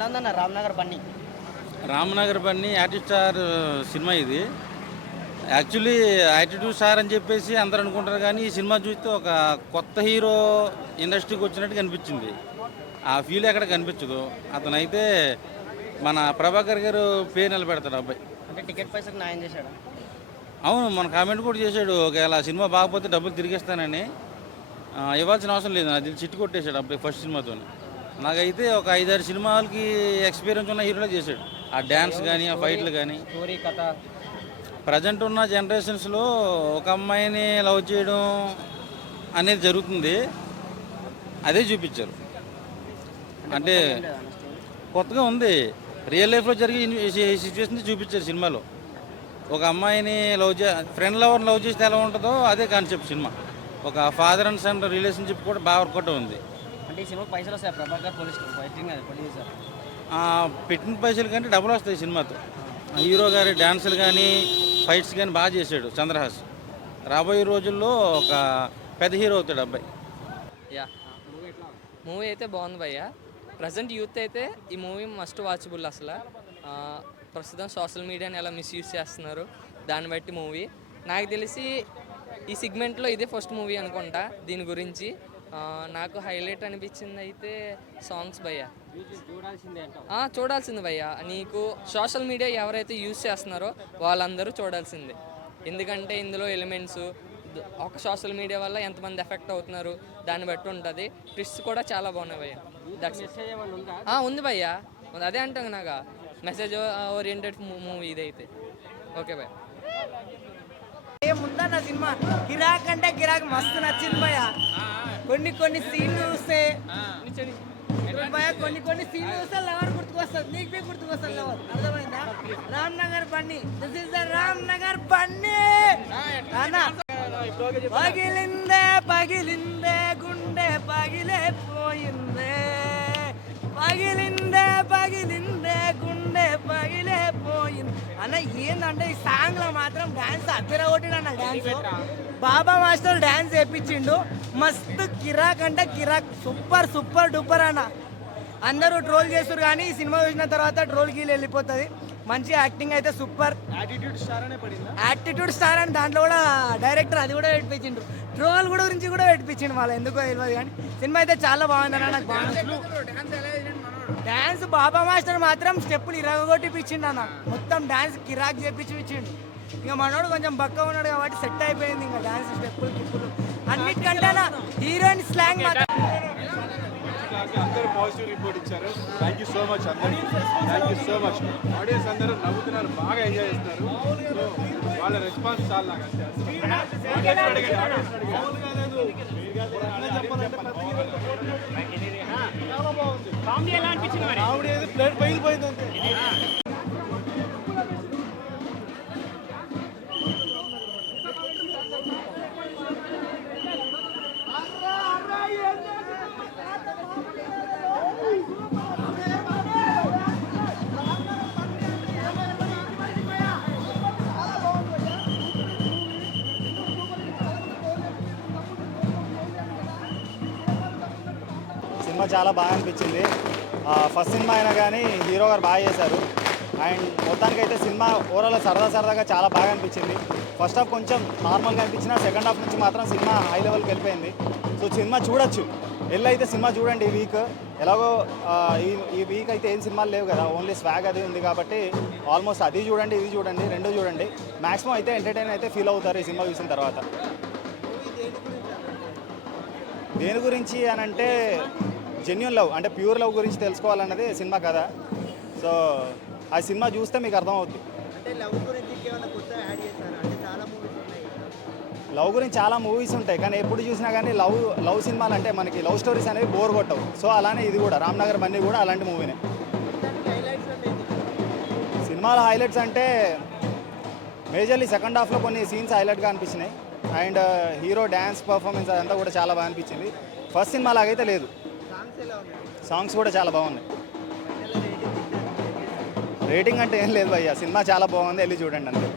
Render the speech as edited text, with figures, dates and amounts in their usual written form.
ఎలా ఉందన్న Ramnagar Bunny? Ramnagar Bunny attitude star cinema ఇది. యాక్చువల్లీ యాటిట్యూడ్ స్టార్ అని చెప్పేసి అందరూ అనుకుంటారు, కానీ ఈ సినిమా చూస్తే ఒక కొత్త హీరో ఇండస్ట్రీకి వచ్చినట్టు కనిపించింది. ఆ ఫీల్ ఎక్కడ కనిపించదు. అతనైతే మన ప్రభాకర్ గారు పేరు నిలబెడతాడు అబ్బాయి. అంటే టికెట్ పైసలకు న్యాయం చేశాడు. అవును, మన కామెంట్ కూడా చేశాడు, ఒకవేళ సినిమా బాగపోతే డబ్బులు తిరిగిస్తానని. ఇవ్వాల్సిన అవసరం లేదు, అది చిట్టు కొట్టేశాడు అబ్బాయి ఫస్ట్ సినిమాతో. నాకైతే ఒక 5-6 సినిమాలకి ఎక్స్పీరియన్స్ ఉన్న హీరోలో చేశాడు. ఆ డ్యాన్స్ కానీ ఆ ఫైట్లు కానీ. స్టోరీ కథ ప్రజెంట్ ఉన్న జనరేషన్స్లో ఒక అమ్మాయిని లవ్ చేయడం అనేది జరుగుతుంది, అదే చూపించారు. అంటే కొత్తగా ఉంది, రియల్ లైఫ్లో జరిగే సిచ్యువేషన్ చూపించారు సినిమాలో. ఒక అమ్మాయిని ఫ్రెండ్ లవర్ని లవ్ చేస్తే ఎలా ఉంటుందో అదే కాన్సెప్ట్ సినిమా. ఒక ఫాదర్ అండ్ సన్ రిలేషన్షిప్ కూడా బాగా వర్కౌట్ ఉంది. అంటే ఈ సినిమా పైసలు వస్తాయి ప్రభాకర్ ప్రొడ్యూసర్? పెట్టిన పైసలు కంటే డబ్బులు వస్తాయి సినిమాతో. హీరో గారి డ్యాన్సులు కానీ ఫైట్స్ కానీ బాగా చేశాడు చంద్రహాస్. రాబోయే రోజుల్లో ఒక పెద్ద హీరో అవుతాడు అబ్బాయి. యా, మూవీ అయితే బాగుంది భయ్య. ప్రజెంట్ యూత్ అయితే ఈ మూవీ మస్ట్ వాచబుల్. అసలు ప్రస్తుతం సోషల్ మీడియాని ఎలా మిస్యూజ్ చేస్తున్నారు దాన్ని బట్టి మూవీ. నాకు తెలిసి ఈ సిగ్మెంట్లో ఇదే ఫస్ట్ మూవీ అనుకుంటా దీని గురించి. నాకు హైలైట్ అనిపించింది అయితే సాంగ్స్ భయ్య. చూడాల్సింది భయ్య. నీకు సోషల్ మీడియా ఎవరైతే యూజ్ చేస్తున్నారో వాళ్ళందరూ చూడాల్సిందే. ఎందుకంటే ఇందులో ఎలిమెంట్స్ ఒక సోషల్ మీడియా వల్ల ఎంతమంది ఎఫెక్ట్ అవుతున్నారు దాన్ని బట్టి ఉంటుంది. ట్విస్ట్ కూడా చాలా బాగున్నాయి భయ్య. ఉంది భయ్య, అదే అంటాం నాకు మెసేజ్ ఓరియంటెడ్ మూవీ ఇదైతే. ఓకే భయ్య. ఏముందన్న సినిమా కిరాక్ అంటే కిరాక్ మస్తు నచ్చింది భయ్య. కొన్ని సీన్లు చూస్తే భయ కొన్ని సీన్లు చూస్తే లవర్ గుర్తుకొస్తుంది. నీకు బి గుర్తుకొస్తుంది లవర్. అర్థమైందా? Ramnagar Bunny, this is the Ramnagar Bunny. పగిలిందే పగిలిందే గుండె పగిలే పోయిందే, పగిలిందే పగిలిందే గుండె పగిలే పోయింది అన్న. ఏందంటే ఈ సాంగ్ లో మాత్రం డాన్స్ అద్దెర కొట్టిండన్న. డాన్స్ బాబా మాస్టర్ డాన్స్ వేయించిండు మస్తు. కిరాక్ అంటే కిరాక్, సూపర్ డూపర్ అన్న. అందరూ ట్రోల్ చేస్తారు కానీ ఈ సినిమా చూసిన తర్వాత ట్రోల్ గీలు వెళ్ళిపోతుంది. మంచి యాక్టింగ్ అయితే సూపర్. యాటిట్యూడ్ స్టార్ అని దాంట్లో కూడా డైరెక్టర్ అది కూడా పెట్టించిండు. ట్రోల్ కూడా గురించి కూడా పెట్టించిండు, వాళ్ళ ఎందుకో తెలియదు కానీ సినిమా అయితే చాలా బాగుందన్న. నాకు బాగుంది డాన్స్. బాబా మాస్టర్ మాత్రం స్టెప్పులు ఇరగొట్టిపించిండు అన్న. మొత్తం డాన్స్ కిరాక్ చేపించిండు. ఇంకా మనోడు కొంచెం బక్క ఉన్నాడు కాబట్టి సెట్ అయిపోయింది. ఇంకా డాన్స్ స్టెప్పులు కిప్పులు అన్నిటికంటే హీరోయిన్ స్లాంగ్ మాత్రం. అందరూ పాజిటివ్ రిపోర్ట్ ఇచ్చారు. థ్యాంక్ యూ సో మచ్ అందరికీ. Thank you so much. Audience అందరూ నవ్వుతున్నారు, బాగా ఎంజాయ్ చేస్తున్నారు. వాళ్ళ రెస్పాన్స్ చాలా నాకు అంతే. ప్లేట్ పగిలిపోయింది అంతే. సినిమా చాలా బాగా అనిపించింది. ఫస్ట్ సినిమా అయినా కానీ హీరో గారు బాగా చేశారు. అండ్ మొత్తానికైతే సినిమా ఓవరాల్ సరదాగా చాలా బాగా అనిపించింది. ఫస్ట్ హాఫ్ కొంచెం నార్మల్గా అనిపించిన, సెకండ్ హాఫ్ నుంచి మాత్రం సినిమా హై లెవెల్కి వెళ్ళిపోయింది. సో సినిమా చూడొచ్చు, అయితే సినిమా చూడండి. ఈ వీక్ ఎలాగో ఈ వీక్ అయితే ఏం సినిమాలు లేవు కదా, ఓన్లీ స్వాగ్ అది ఉంది కాబట్టి ఆల్మోస్ట్ అది చూడండి ఇది చూడండి రెండు చూడండి. మ్యాక్సిమం అయితే ఎంటర్టైన్ అయితే ఫీల్ అవుతారు ఈ సినిమా చూసిన తర్వాత. దేని గురించి అని అంటే జెన్యూన్ లవ్, అంటే ప్యూర్ లవ్ గురించి తెలుసుకోవాలన్నది సినిమా కదా. సో ఆ సినిమా చూస్తే మీకు అర్థమవుతుంది. లవ్ గురించి చాలా మూవీస్ ఉంటాయి కానీ ఎప్పుడు చూసినా కానీ లవ్ సినిమాలు అంటే మనకి లవ్ స్టోరీస్ అనేవి బోర్ కొట్టవు. సో అలానే ఇది కూడా రామ్నగర్ బన్నీ కూడా అలాంటి మూవీనే. సినిమాల హైలైట్స్ అంటే మేజర్లీ సెకండ్ హాఫ్లో కొన్ని సీన్స్ హైలైట్గా అనిపించినాయి. అండ్ హీరో డ్యాన్స్ పర్ఫార్మెన్స్ అదంతా కూడా చాలా బాగా అనిపించింది. ఫస్ట్ సినిమా లాగైతే లేదు. సాంగ్స్ కూడా చాలా బాగున్నాయి. రేటింగ్ అంటే ఏం లేదు భయ్య, సినిమా చాలా బాగుంది, వెళ్ళి చూడండి అంతే.